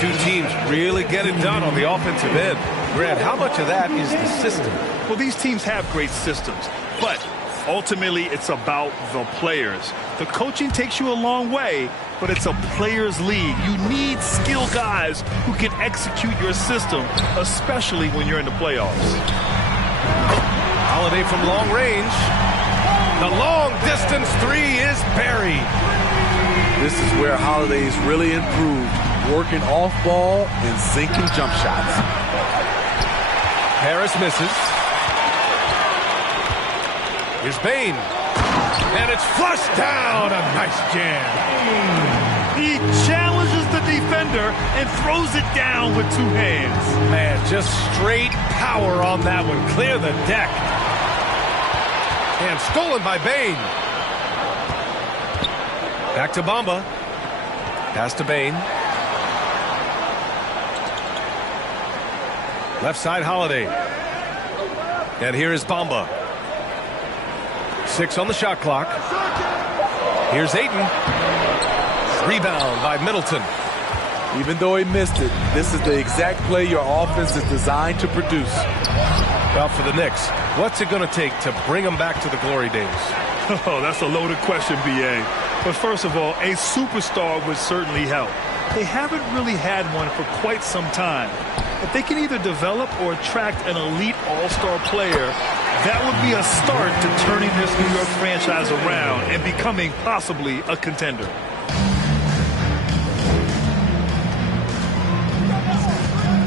two teams really get it done on the offensive end. Grant, how much of that is the system? Well, these teams have great systems, but ultimately it's about the players. The coaching takes you a long way, but it's a players' league. You need skilled guys who can execute your system, especially when you're in the playoffs. Holiday from long range. The long-distance three is buried. This is where Holiday's really improved, working off ball and sinking jump shots. Harris misses. Here's Bain. And it's flushed down. A nice jam. He challenges the defender and throws it down with two hands. Man, just straight power on that one. Clear the deck. And stolen by Bain. Back to Bamba. Pass to Bain. Left side, Holiday. And here is Bamba. 6 on the shot clock. Here's Ayton. Rebound by Middleton. Even though he missed it, this is the exact play your offense is designed to produce. Well, for the Knicks, what's it going to take to bring them back to the glory days? Oh, that's a loaded question, B.A. But first of all, a superstar would certainly help. They haven't really had one for quite some time. If they can either develop or attract an elite all-star player, that would be a start to turning this New York franchise around and becoming possibly a contender.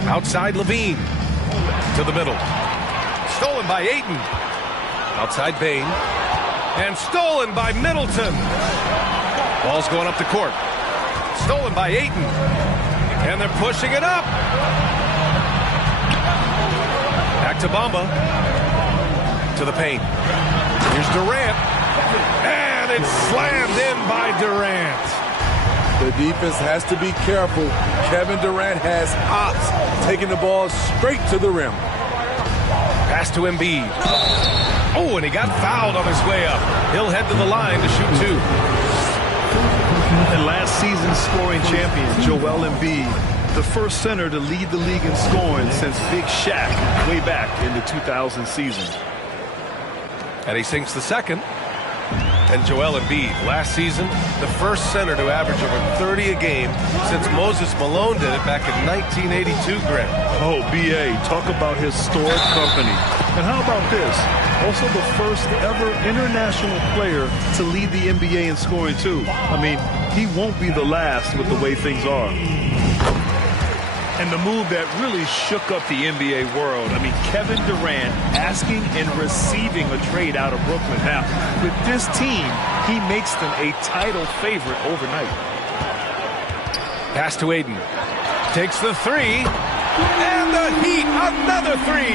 Outside Levine. To the middle. Stolen by Ayton. Outside Bain. And stolen by Middleton. Ball's going up the court. Stolen by Ayton. And they're pushing it up. Back to Bamba. To the paint. Here's Durant. And it's slammed in by Durant. The defense has to be careful. Kevin Durant has hops, taking the ball straight to the rim. Pass to Embiid. Oh, and he got fouled on his way up. He'll head to the line to shoot 2. And last season's scoring champion, Joel Embiid, the first center to lead the league in scoring since Big Shaq way back in the 2000 season. And he sinks the second. And Joel Embiid, last season, the first center to average over 30 a game since Moses Malone did it back in 1982, Grant. Oh, B.A., talk about historic company. And how about this? Also the first ever international player to lead the NBA in scoring, too. I mean, he won't be the last with the way things are. And the move that really shook up the NBA world. I mean, Kevin Durant asking and receiving a trade out of Brooklyn. Now, with this team, he makes them a title favorite overnight. Pass to Ayton. Takes the 3. And the Heat, another 3.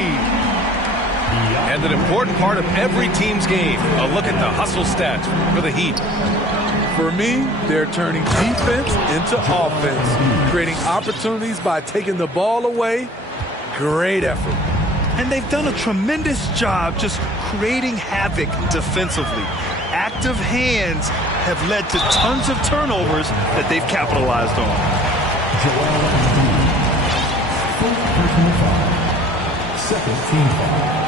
And an important part of every team's game. A look at the hustle stats for the Heat. For me, they're turning defense into offense, creating opportunities by taking the ball away. Great effort. And they've done a tremendous job just creating havoc defensively. Active hands have led to tons of turnovers that they've capitalized on. Second team foul.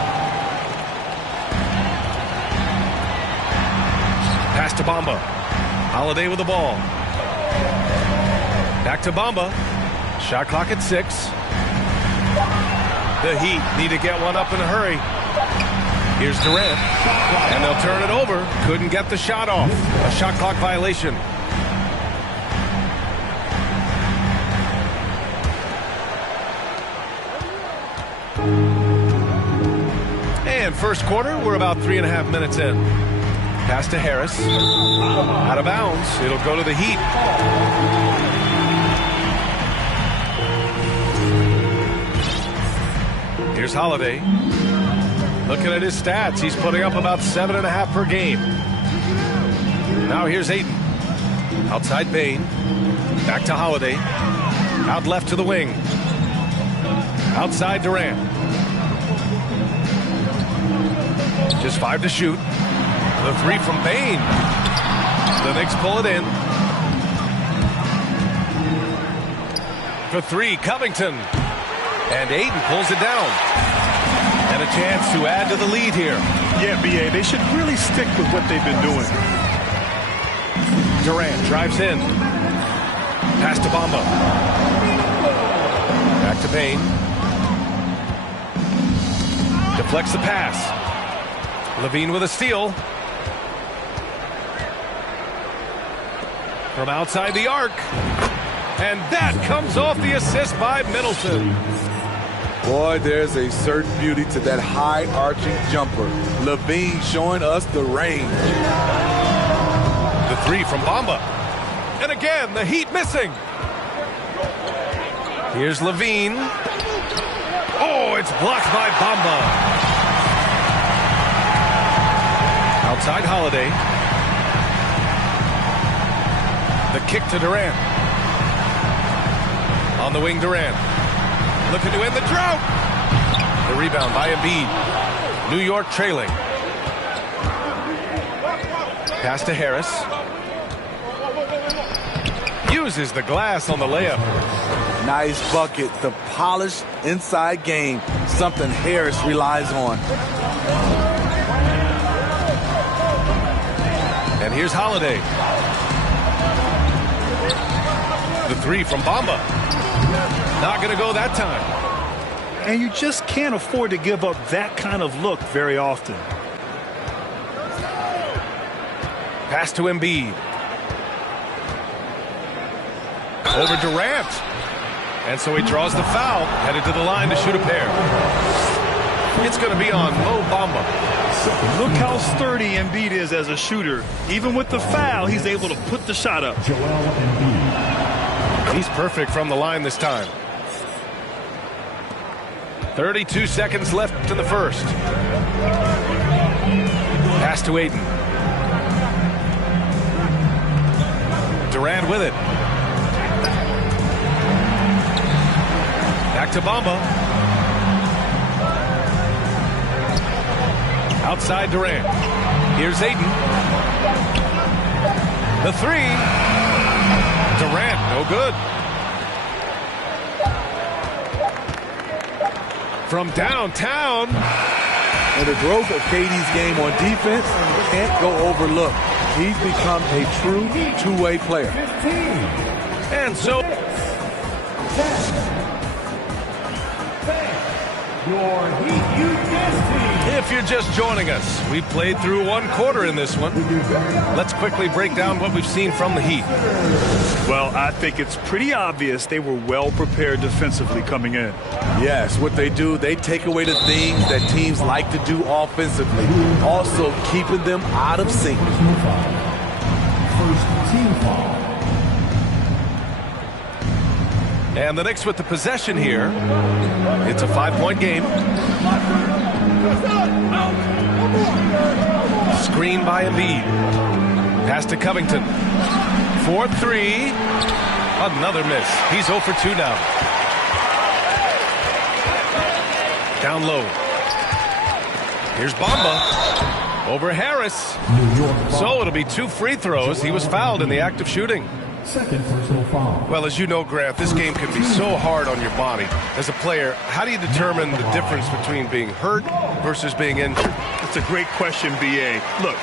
Pass to Bamba. Holiday with the ball. Back to Bamba. Shot clock at 6. The Heat need to get one up in a hurry. Here's Durant. And they'll turn it over. Couldn't get the shot off. A shot clock violation. And first quarter, we're about 3.5 minutes in. Pass to Harris. Out of bounds. It'll go to the Heat. Here's Holiday. Looking at his stats, he's putting up about 7.5 per game. Now here's Ayton. Outside Bain. Back to Holiday. Out left to the wing. Outside Durant. Just 5 to shoot. The 3 from Bain. The Knicks pull it in. For three, Covington. And Ayton pulls it down. And a chance to add to the lead here. Yeah, B.A., they should really stick with what they've been doing. Durant drives in. Pass to Bamba. Back to Payne. Deflects the pass. Levine with a steal. From outside the arc. And that comes off the assist by Middleton. Boy, there's a certain beauty to that high-arching jumper. Levine showing us the range. The three from Bamba. And again, the Heat missing. Here's Levine. Oh, it's blocked by Bamba. Outside Holiday. The kick to Durant. On the wing, Durant. Looking to end the drought. The rebound by Embiid. New York trailing. Pass to Harris. Uses the glass on the layup. Nice bucket. The polished inside game. Something Harris relies on. And here's Holiday. The three from Bamba. Not going to go that time. And you just can't afford to give up that kind of look very often. Pass to Embiid. Over Durant. And so he draws the foul. Headed to the line to shoot a pair. It's going to be on Mo Bamba. Look how sturdy Embiid is as a shooter. Even with the foul, he's able to put the shot up. He's perfect from the line this time. 32 seconds left in the first. Pass to Ayton. Durant with it. Back to Bamba. Outside Durant. Here's Ayton. The three. Durant, no good. From downtown. And the growth of KD's game on defense can't go overlooked. He's become a true two-way player. And so if you're just joining us, we played through one quarter in this one. Let's quickly break down what we've seen from the Heat. Well, I think it's pretty obvious they were well prepared defensively coming in. Yes, what they do, they take away the things that teams like to do offensively, also keeping them out of sync. First team foul. And the Knicks with the possession here. It's a 5-point game. Screen by Embiid. Pass to Covington. 4-3. Another miss. He's 0 for 2 now. Down low. Here's Bamba. Over Harris. So it'll be 2 free throws. He was fouled in the act of shooting. Second personal foul. Well, as you know, Grant, this game can be so hard on your body. As a player, how do you determine the difference between being hurt versus being injured? That's a great question, B.A. Look,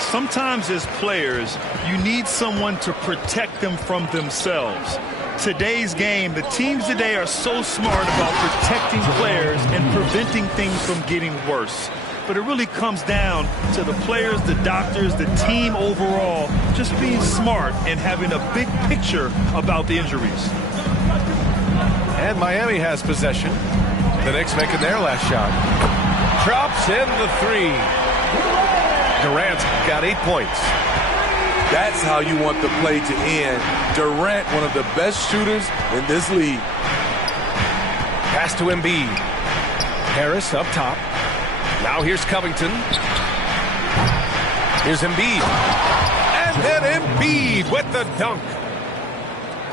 sometimes as players, you need someone to protect them from themselves. Today's game, the teams today are so smart about protecting players and preventing things from getting worse. But it really comes down to the players, the doctors, the team overall, just being smart and having a big picture about the injuries. And Miami has possession. The Knicks making their last shot. Drops in the three. Durant's got 8 points. That's how you want the play to end. Durant, one of the best shooters in this league. Pass to Embiid. Harris up top. Now here's Covington. Here's Embiid. And then Embiid with the dunk.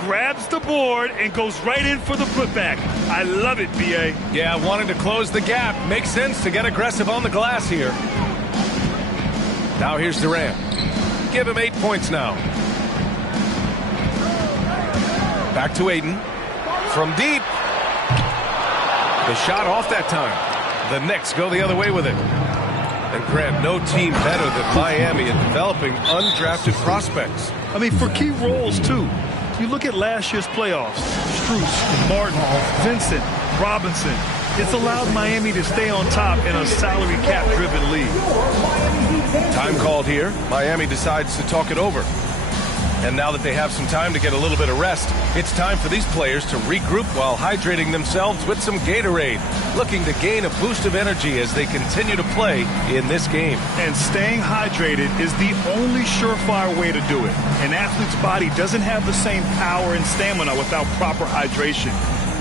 Grabs the board and goes right in for the putback. I love it, B.A. Yeah, wanting to close the gap. Makes sense to get aggressive on the glass here. Now here's Durant. Give him 8 points now. Back to Ayton. from deep. The shot off that time. The Knicks go the other way with it. And Grant, no team better than Miami at developing undrafted prospects. I mean, for key roles, too. You look at last year's playoffs. Strus, Martin, Vincent, Robinson. It's allowed Miami to stay on top in a salary cap-driven league. Time called here. Miami decides to talk it over. And now that they have some time to get a little bit of rest, it's time for these players to regroup while hydrating themselves with some Gatorade, looking to gain a boost of energy as they continue to play in this game. And staying hydrated is the only surefire way to do it. An athlete's body doesn't have the same power and stamina without proper hydration.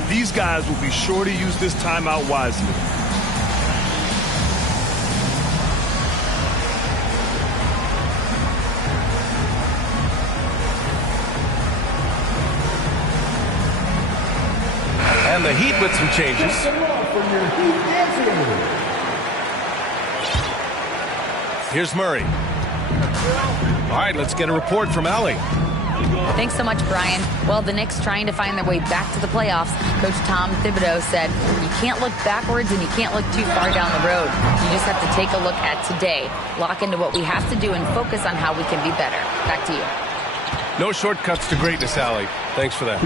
These guys will be sure to use this timeout wisely. And the Heat with some changes. Here's Murray. All right, let's get a report from Allie. Thanks so much, Brian. Well, the Knicks trying to find their way back to the playoffs. Coach Tom Thibodeau said, you can't look backwards and you can't look too far down the road. You just have to take a look at today, lock into what we have to do, and focus on how we can be better. Back to you. No shortcuts to greatness, Allie. Thanks for that.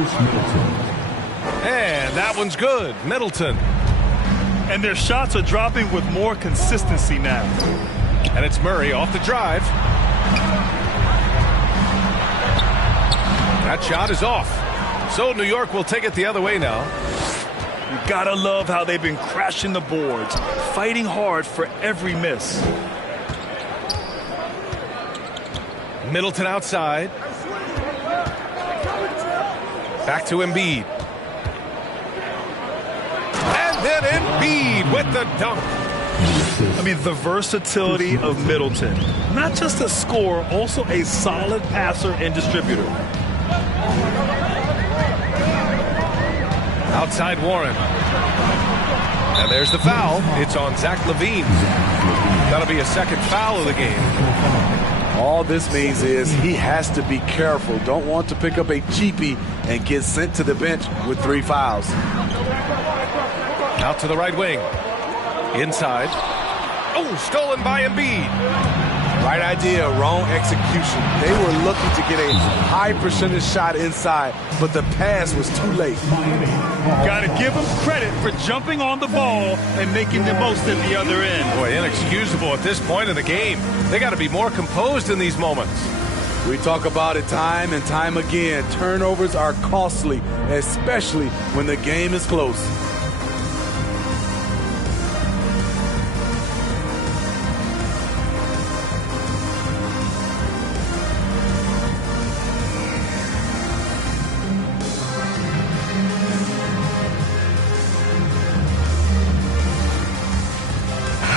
And that one's good. Middleton. And their shots are dropping with more consistency now. And it's Murray off the drive. That shot is off. So New York will take it the other way now. You gotta love how they've been crashing the boards, fighting hard for every miss. Middleton outside. Back to Embiid. And then Embiid with the dunk. I mean, the versatility of Middleton. Not just a scorer, also a solid passer and distributor. Outside Warren. And there's the foul. It's on Zach LaVine. That'll be a second foul of the game. All this means is he has to be careful. Don't want to pick up a cheapie and get sent to the bench with 3 fouls. Out to the right wing. Inside. Oh, stolen by Embiid. Right idea, wrong execution. They were looking to get a high percentage shot inside, but the pass was too late. Gotta give them credit for jumping on the ball and making the most at the other end. Boy, inexcusable at this point in the game. They got to be more composed in these moments. We talk about it time and time again. Turnovers are costly, especially when the game is close.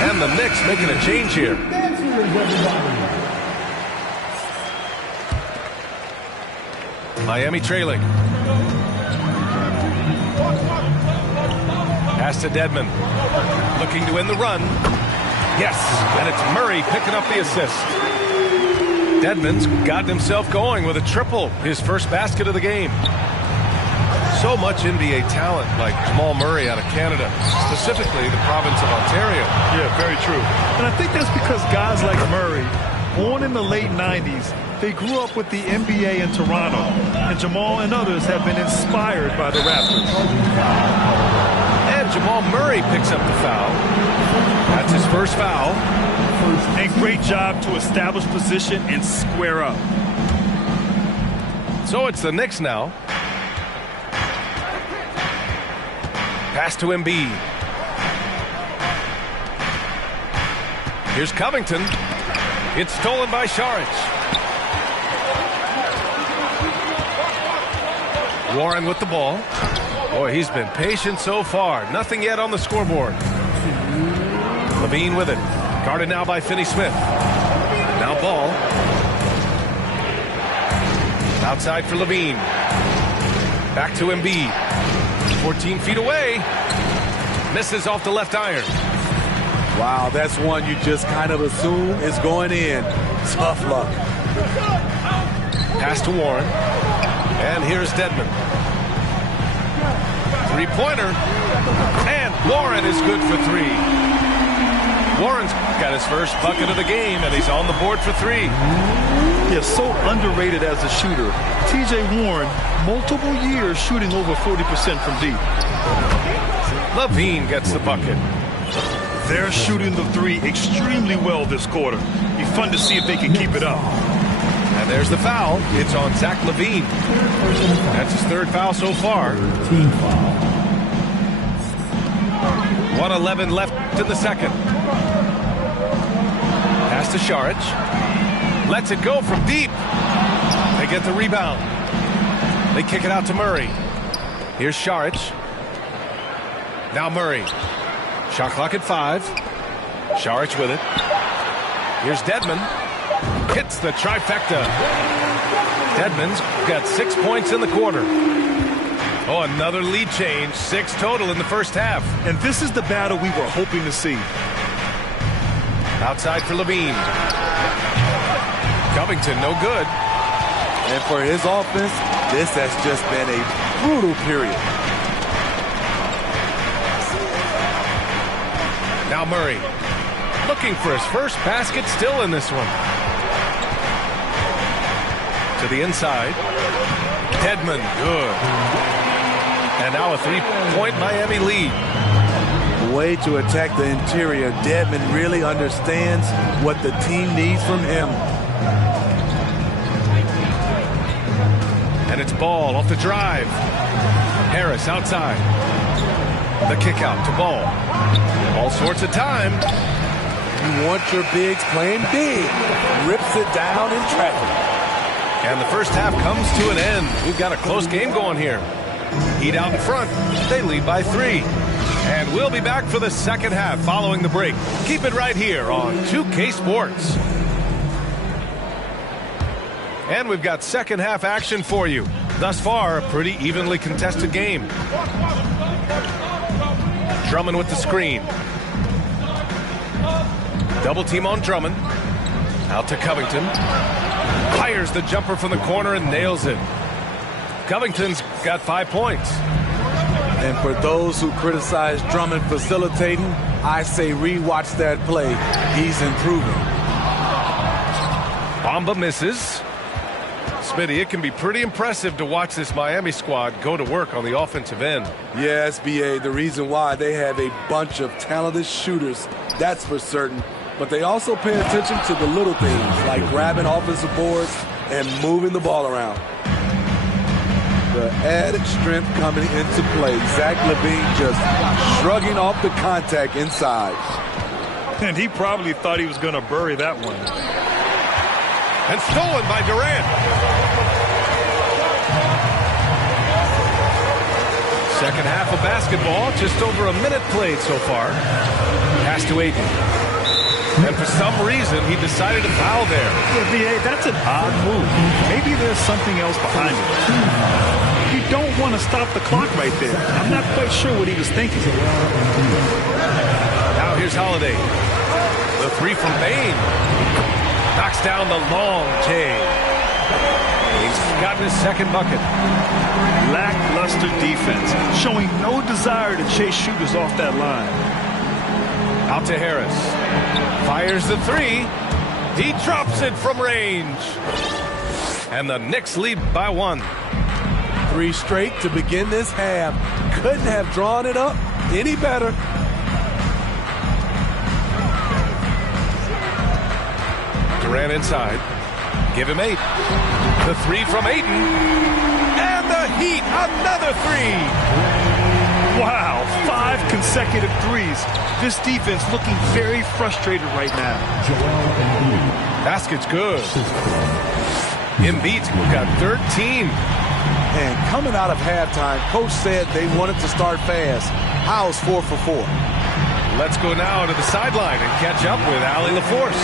And the Knicks making a change here. Miami trailing. Pass to Dedmon. Looking to win the run. Yes, and it's Murray picking up the assist. Dedmon's gotten himself going with a triple, his first basket of the game. So much NBA talent like Jamal Murray out of Canada, specifically the province of Ontario. Yeah, very true. And I think that's because guys like Murray, born in the late 90s, they grew up with the NBA in Toronto. And Jamal and others have been inspired by the Raptors. And Jamal Murray picks up the foul. That's his first foul. And great job to establish position and square up. So it's the Knicks now. Pass to Embiid. Here's Covington. It's stolen by Saric. Warren with the ball. Boy, he's been patient so far. Nothing yet on the scoreboard. LaVine with it. Guarded now by Finney-Smith. Now Ball. Outside for LaVine. Back to Embiid. 14 feet away. Misses off the left iron. Wow, that's one you just kind of assume is going in. Tough luck. Pass to Warren. And here's Dedmon. Three-pointer. And Warren is good for three. Warren's got his first bucket of the game, and he's on the board for three. Yeah, so underrated as a shooter. T.J. Warren, multiple years shooting over 40% from deep. Levine gets the bucket. They're shooting the three extremely well this quarter. Be fun to see if they can keep it up. And there's the foul. It's on Zach Levine. That's his third foul so far. Team foul. 1:11 left in the second. Pass to Šarić. Lets it go from deep. They get the rebound. They kick it out to Murray. Here's Šarić. Now Murray. Shot clock at 5. Šarić with it. Here's Dedmon. Hits the trifecta. Dedmon's got 6 points in the quarter. Oh, another lead change. 6 total in the first half. And this is the battle we were hoping to see. Outside for Levine. Covington, no good. And for his offense, this has just been a brutal period. Now Murray. Looking for his first basket, still in this one. To the inside. Dedmon, good. And now a 3-point Miami lead. Way to attack the interior. Dedmon really understands what the team needs from him. And it's Ball off the drive. Harris outside. The kick out to Ball. All sorts of time. You want your bigs playing big. Rips it down in traffic. And the first half comes to an end. We've got a close game going here. Heat out in front. They lead by 3. And we'll be back for the second half following the break. Keep it right here on 2K Sports. And we've got second half action for you. Thus far, a pretty evenly contested game. Drummond with the screen. Double team on Drummond. Out to Covington. Fires the jumper from the corner and nails it. Covington's got 5 points. And for those who criticize Drummond facilitating, I say rewatch that play. He's improving. Bamba misses. Smitty, it can be pretty impressive to watch this Miami squad go to work on the offensive end. Yeah, SBA, the reason why they have a bunch of talented shooters, that's for certain. But they also pay attention to the little things, like grabbing offensive boards and moving the ball around. The added strength coming into play. Zach Levine just shrugging off the contact inside. And he probably thought he was going to bury that one. And stolen by Durant. Second half of basketball, just over a minute played so far. Pass to Ayton. And for some reason, he decided to foul there. Yeah, B.A., that's an odd move. Maybe there's something else behind it. You don't want to stop the clock right there. I'm not quite sure what he was thinking. Now here's Holiday. The 3 from Bain. Knocks down the long J. He's gotten his second bucket. Lackluster defense, showing no desire to chase shooters off that line. Out to Harris. Fires the 3. He drops it from range. And the Knicks lead by 1. 3 straight to begin this half. Couldn't have drawn it up any better. Durant inside. Give him 8. The 3 from Ayton. And the Heat, another 3. Wow, 5 consecutive threes. This defense looking very frustrated right now. Basket's good. Embiid's got 13. And coming out of halftime, coach said they wanted to start fast. How's 4 for 4? Let's go now to the sideline and catch up with Allie LaForce.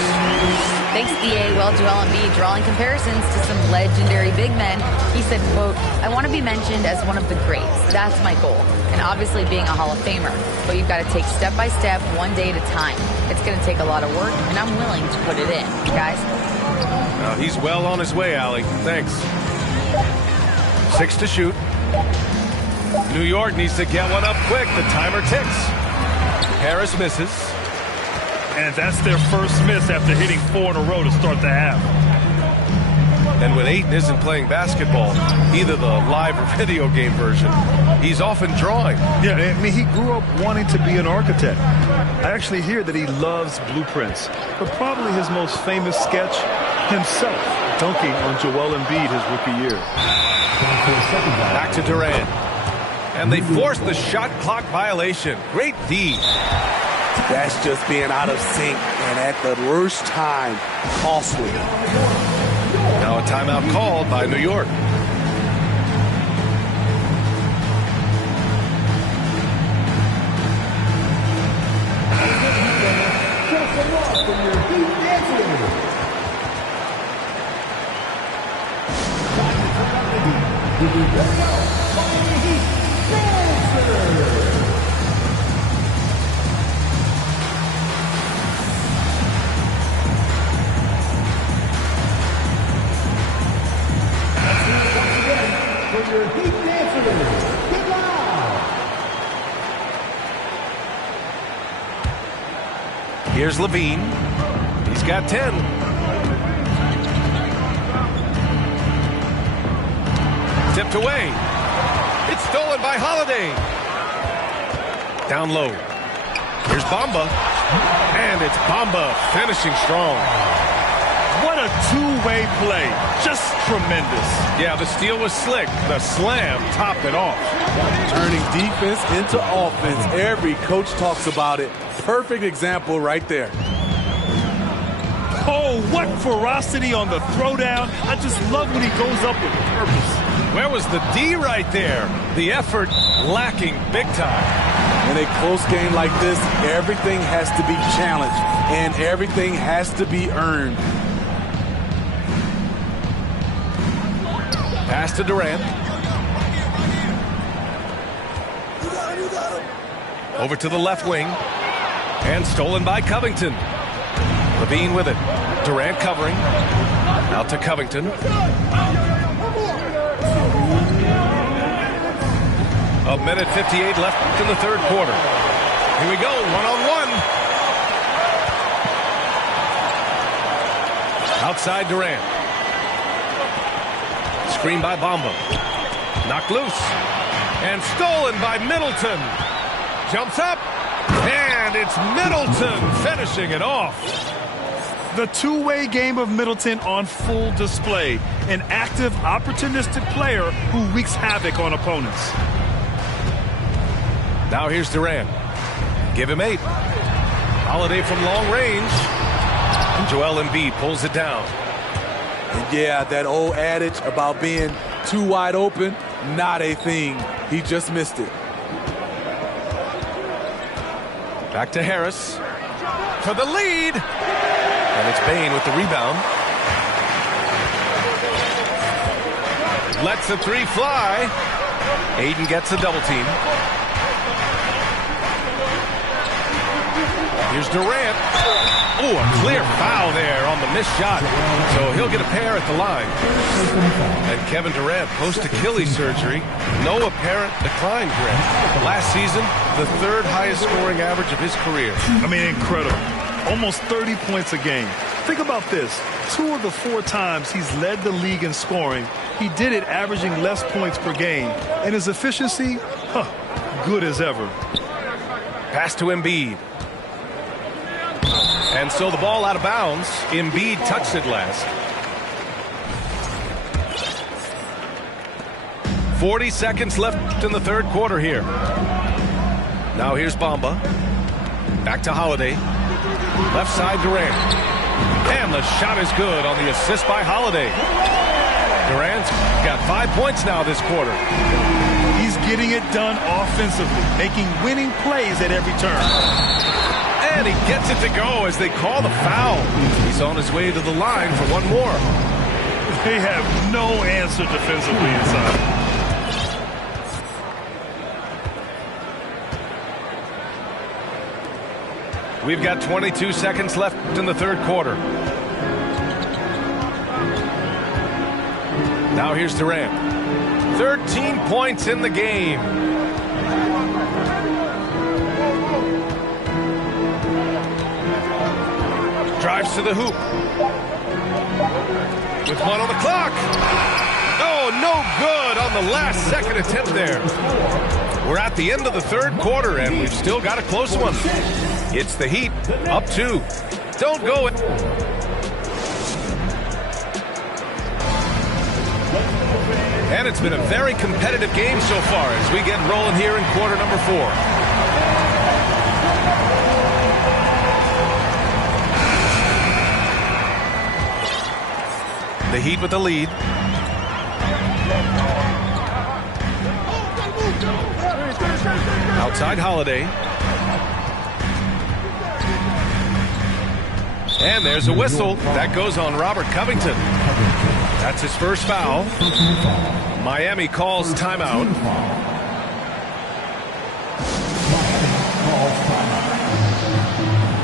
Thanks, B.A. Well, Joel Embiid drawing comparisons to some legendary big men. He said, quote, "I want to be mentioned as one of the greats. That's my goal. And obviously being a Hall of Famer. But you've got to take step by step, one day at a time. It's going to take a lot of work, and I'm willing to put it in. Guys?" He's well on his way, Allie. Thanks. 6 to shoot. New York needs to get one up quick. The timer ticks. Harris misses. And that's their first miss after hitting 4 in a row to start the half. And when Ayton isn't playing basketball, either the live or video game version, he's often drawing. Yeah, I mean, he grew up wanting to be an architect. I actually hear that he loves blueprints, but probably his most famous sketch, himself dunking on Joel Embiid his rookie year. Back to Durant. And they forced the shot clock violation. Great D. That's just being out of sync and at the worst time, costly. Now a timeout called by New York. Here's Levine. He's got 10. Tipped away. It's stolen by Holiday. Down low. Here's Bamba. And it's Bamba finishing strong. What a two-way play. Just tremendous. Yeah, the steal was slick. The slam topped it off. Turning defense into offense. Every coach talks about it. Perfect example right there. Oh, what ferocity on the throwdown. I just love when he goes up with purpose. Where was the D right there? The effort lacking big time. In a close game like this, everything has to be challenged and everything has to be earned. Pass to Durant. Over to the left wing. And stolen by Covington. Levine with it. Durant covering. Out to Covington. A minute 58 left in the third quarter. Here we go, one-on-one. Outside Durant. Screen by Bamba. Knocked loose. And stolen by Middleton. Jumps up. And it's Middleton finishing it off. The two-way game of Middleton on full display. An active, opportunistic player who wreaks havoc on opponents. Now here's Durant. Give him 8. Holiday from long range. And Joel Embiid pulls it down. And yeah, that old adage about being too wide open, not a thing. He just missed it. Back to Harris for the lead. And it's Bane with the rebound. Lets the 3 fly. Ayton gets a double team. Here's Durant. Oh, a clear foul there on the missed shot. So he'll get a pair at the line. And Kevin Durant, post-Achilles surgery, no apparent decline, Greg. Last season, the 3rd highest scoring average of his career. I mean, incredible. Almost 30 points a game. Think about this. 2 of the 4 times he's led the league in scoring, he did it averaging less points per game. And his efficiency, good as ever. Pass to Embiid. And so the ball out of bounds. Embiid touched it last. 40 seconds left in the third quarter here. Now here's Bamba. Back to Holiday. Left side Durant. And the shot is good on the assist by Holiday. Durant's got 5 points now this quarter. He's getting it done offensively, making winning plays at every turn. And he gets it to go as they call the foul. He's on his way to the line for one more. They have no answer defensively inside. We've got 22 seconds left in the third quarter. Now here's Durant. 13 points in the game. Drives to the hoop. With 1 on the clock. Oh, no good on the last second attempt there. We're at the end of the third quarter, and we've still got a close one. It's the Heat, up 2. Don't go. And it's been a very competitive game so far as we get rolling here in quarter number 4. The Heat with the lead. Outside Holiday. And there's a whistle. That goes on Robert Covington. That's his first foul. Miami calls timeout.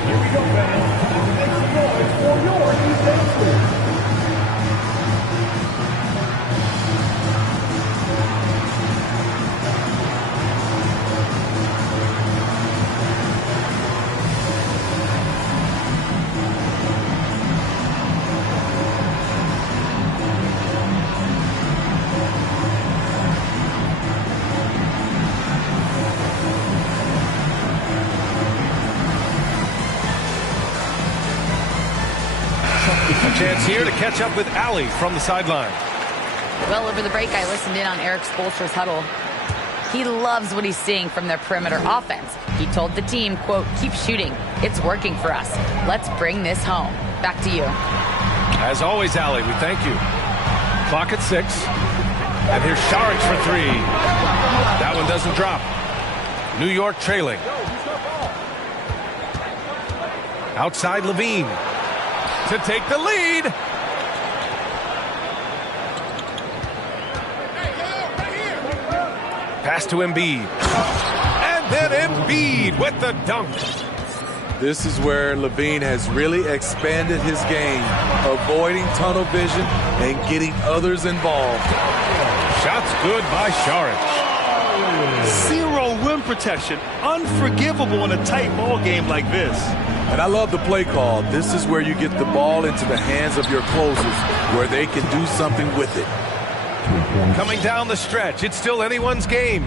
Here we go, fans. Time to make some noise for your East End School. A chance here to catch up with Allie from the sideline. Well, over the break, I listened in on Eric Spoelstra's huddle. He loves what he's seeing from their perimeter offense. He told the team, quote, "Keep shooting. It's working for us. Let's bring this home." Back to you. As always, Allie, we thank you. Clock at 6. And here's Saric for 3. That one doesn't drop. New York trailing. Outside Levine to take the lead. Pass to Embiid. And then Embiid with the dunk. This is where Levine has really expanded his game, avoiding tunnel vision and getting others involved. Shots good by Saric. Zero rim protection. Unforgivable in a tight ball game like this. And I love the play call. This is where you get the ball into the hands of your closers, where they can do something with it. Coming down the stretch, it's still anyone's game.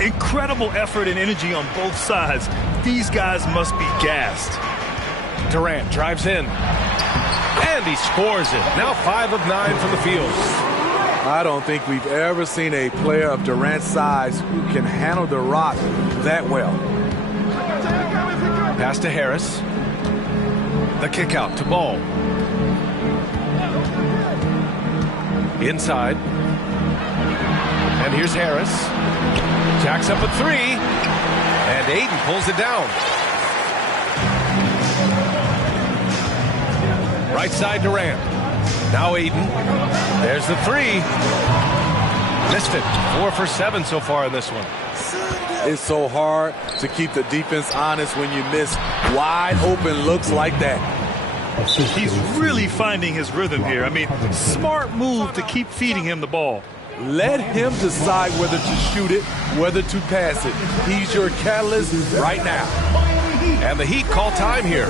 Incredible effort and energy on both sides. These guys must be gassed. Durant drives in. And he scores it. Now 5 of 9 from the field. I don't think we've ever seen a player of Durant's size who can handle the rock that well. Pass to Harris. The kick out to Ball. Inside. And here's Harris. Jacks up a 3. And Aiden pulls it down. Right side Durant. Now Aiden. There's the 3. Missed it. 4 for 7 so far in this one. It's so hard to keep the defense honest when you miss wide open looks like that. He's really finding his rhythm here. I mean, smart move to keep feeding him the ball. Let him decide whether to shoot it, whether to pass it. He's your catalyst right now. And the Heat call time here.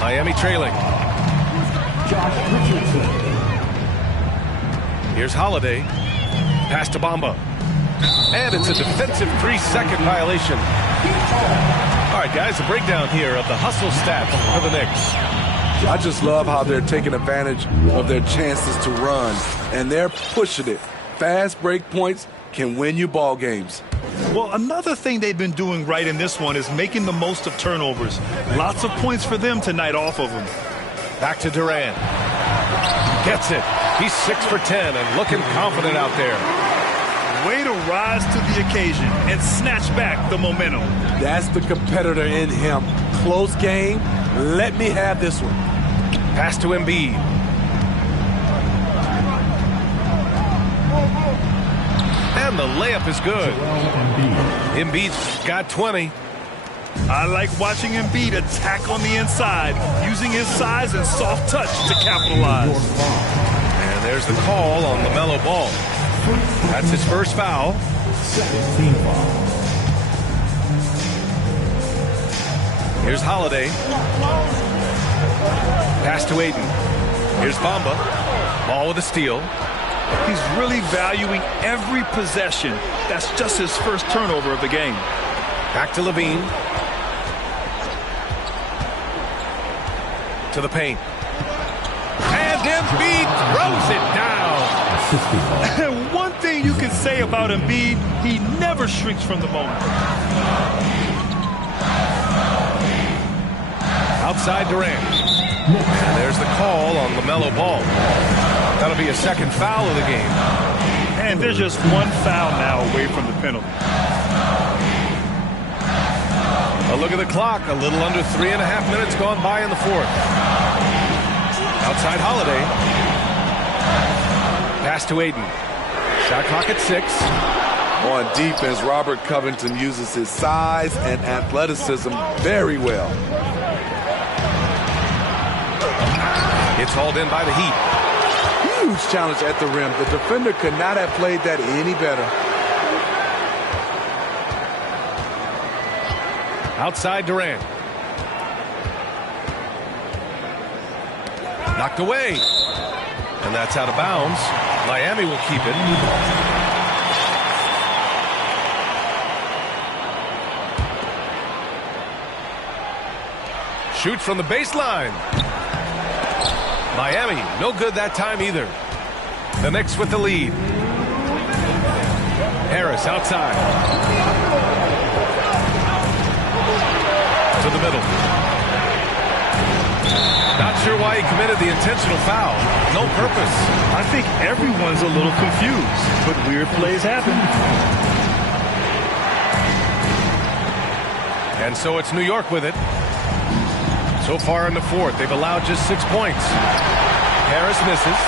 Miami trailing. Here's Holiday. Pass to Bamba. And it's a defensive 3-second violation. All right, guys, a breakdown here of the hustle stats for the Knicks. I just love how they're taking advantage of their chances to run, and they're pushing it. Fast break points can win you ball games. Well, another thing they've been doing right in this one is making the most of turnovers. Lots of points for them tonight off of them. Back to Durant. Gets it. He's 6 for 10 and looking confident out there. Way to rise to the occasion and snatch back the momentum. That's the competitor in him. Close game. Let me have this one. Pass to Embiid. And the layup is good. Embiid's got 20. I like watching Embiid attack on the inside, using his size and soft touch to capitalize. And there's the call on LaMelo Ball. That's his first foul. Here's Holiday. Pass to Ayton. Here's Bamba. Ball with a steal. He's really valuing every possession. That's just his first turnover of the game. Back to Levine. To the paint. And Embiid throws it down. One thing you can say about Embiid, he never shrinks from the moment. Outside Durant. And there's the call on LaMelo Ball. That'll be a second foul of the game. And there's just one foul now away from the penalty. A look at the clock. A little under 3.5 minutes gone by in the fourth. Outside Holiday. Pass to Ayton. Shot clock at 6. On defense, Robert Covington uses his size and athleticism very well. It's hauled in by the Heat. Huge challenge at the rim. The defender could not have played that any better. Outside Durant. Knocked away. And that's out of bounds. Miami will keep it. Shoot from the baseline. Miami, no good that time either. The Knicks with the lead. Harris outside. To the middle. Not sure why he committed the intentional foul. No purpose. I think everyone's a little confused, but weird plays happen. And so it's New York with it. So far in the fourth, they've allowed just 6 points. Harris misses.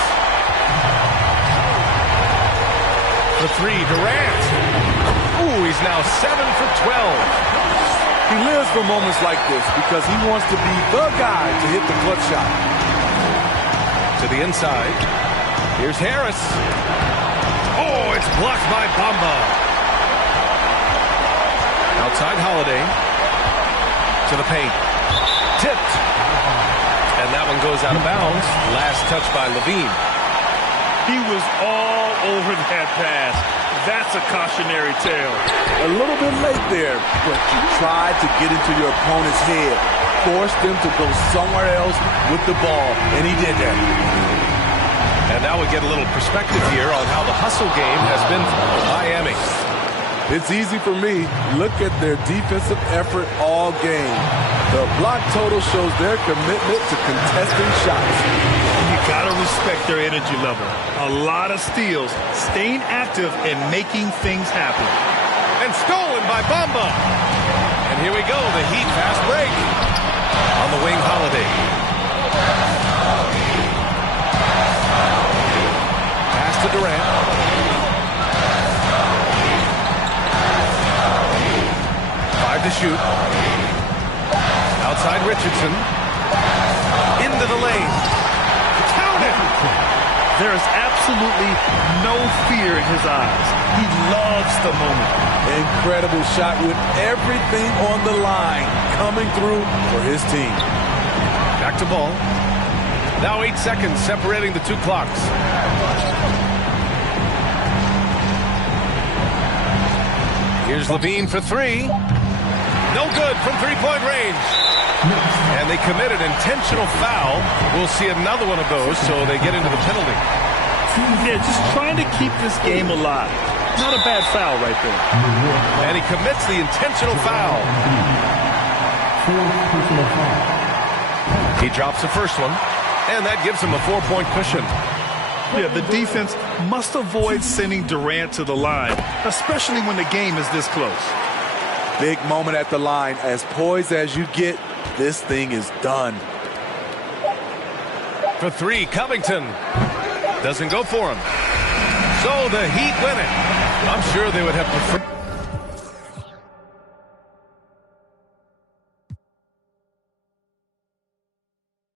For 3, Durant. Ooh, he's now 7 for 12. He lives for moments like this because he wants to be the guy to hit the clutch shot. To the inside. Here's Harris. Oh, it's blocked by Bamba. Outside Holiday. To the paint. Tipped. And that one goes out of bounds. Last touch by Levine. He was all over that pass. That's a cautionary tale. A little bit late there, but you tried to get into your opponent's head. Forced them to go somewhere else with the ball, and he did that. And now we get a little perspective here on how the hustle game has been for Miami. It's easy for me. Look at their defensive effort all game. The block total shows their commitment to contesting shots. You gotta respect their energy level. A lot of steals, staying active and making things happen. And stolen by Bamba. And here we go, the Heat fast break. On the wing, Holiday. Pass to Durant. To shoot. Outside Richardson. Into the lane. Counted. There is absolutely no fear in his eyes. He loves the moment. Incredible shot with everything on the line coming through for his team. Back to Ball. Now 8 seconds separating the 2 clocks. Here's Levine for 3. No good from three-point range. And they committed intentional foul. We'll see another one of those, so they get into the penalty. Yeah, just trying to keep this game alive. Not a bad foul right there. And he commits the intentional foul. He drops the first one, and that gives him a 4-point cushion. Yeah, the defense must avoid sending Durant to the line, especially when the game is this close. Big moment at the line. As poised as you get, this thing is done. For three, Covington. Doesn't go for him. So the Heat win it. I'm sure they would have preferred.